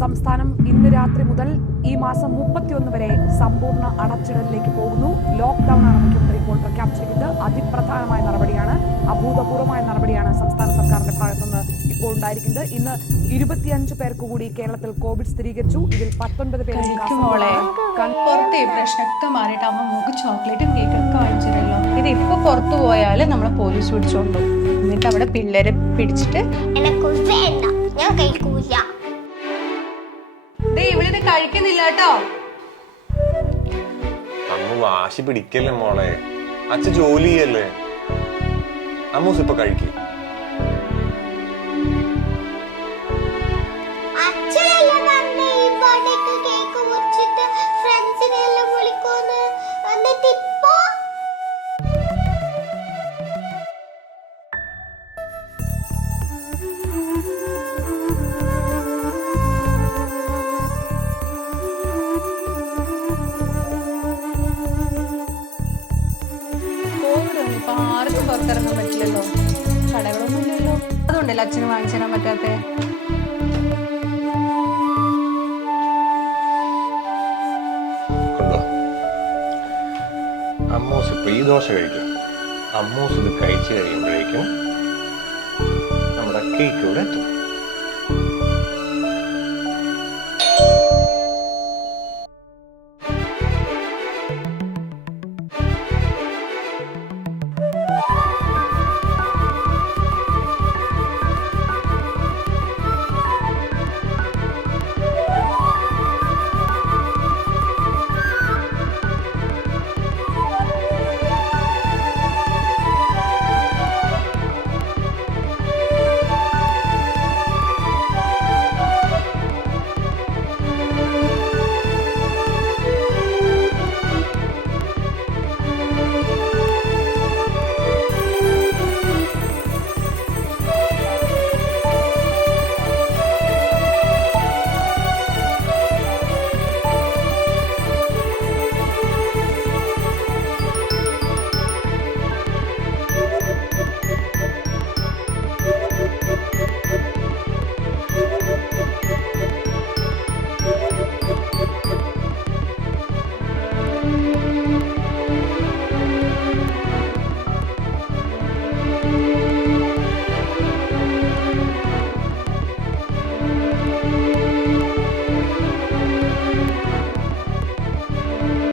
സംസ്ഥാനം ഇന്ന് രാത്രി മുതൽ ഈ മാസം 31 വരെ സമ്പൂർണ്ണ അടച്ചിടലിലേക്ക് പോകുന്നു. ലോക്ക്ഡൌൺ ആണ് മുഖ്യമന്ത്രി ഇപ്പോൾ പ്രഖ്യാപിച്ചിരിക്കുന്നത്. അതിപ്രധാനമായ നടപടിയാണ്, അഭൂതപൂർവമായ നടപടിയാണ് സംസ്ഥാന സർക്കാരിന്റെ ഭാഗത്തുനിന്ന് ഇപ്പോൾ ഉണ്ടായിരിക്കുന്നത്. ഇന്ന് 25 പേർക്ക് കൂടി കേരളത്തിൽ കോവിഡ് സ്ഥിരീകരിച്ചു. ഇതിൽ 19 പേര് പുറത്തെ പ്രശ്നമൊക്കെ മാറിയിട്ട് അമ്മ നമുക്ക് ചോക്ലേറ്റും കേക്കൊക്കെ വാങ്ങിച്ചിട്ടല്ലോ. ഇതിപ്പോ പുറത്തു പോയാല് നമ്മളെ പോലീസ് പിടിച്ചോണ്ടു. എന്നിട്ട് അവിടെ പിള്ളേരെ പിടിച്ചിട്ട് ഞാൻ കഴിക്കൂല. ഇവളിത് കഴിക്കുന്നില്ല കേട്ടോ. അമ്മ വാശി പിടിക്കല്ലേ മോളെ, അച്ഛൻ ജോലി ചെയ്യല്ലേ. അമ്മൂസ് ഇപ്പൊ കഴിക്കും. ഇപ്പൊ ആർക്കും പുറത്തിറങ്ങാൻ പറ്റില്ലല്ലോ, കടകളൊന്നും ഇല്ലല്ലോ. അതുകൊണ്ടല്ലേ അച്ഛന് വാങ്ങിച്ചു തരാൻ പറ്റാത്തെ. അമ്മൂസ് ഇപ്പൊ ഈ ദോശ കഴിക്കും. അമ്മൂസ് ഇത് കഴിച്ചു കഴിയുമ്പോഴേക്കും നമ്മുടെ കേക്ക് ഇവിടെ എത്തും.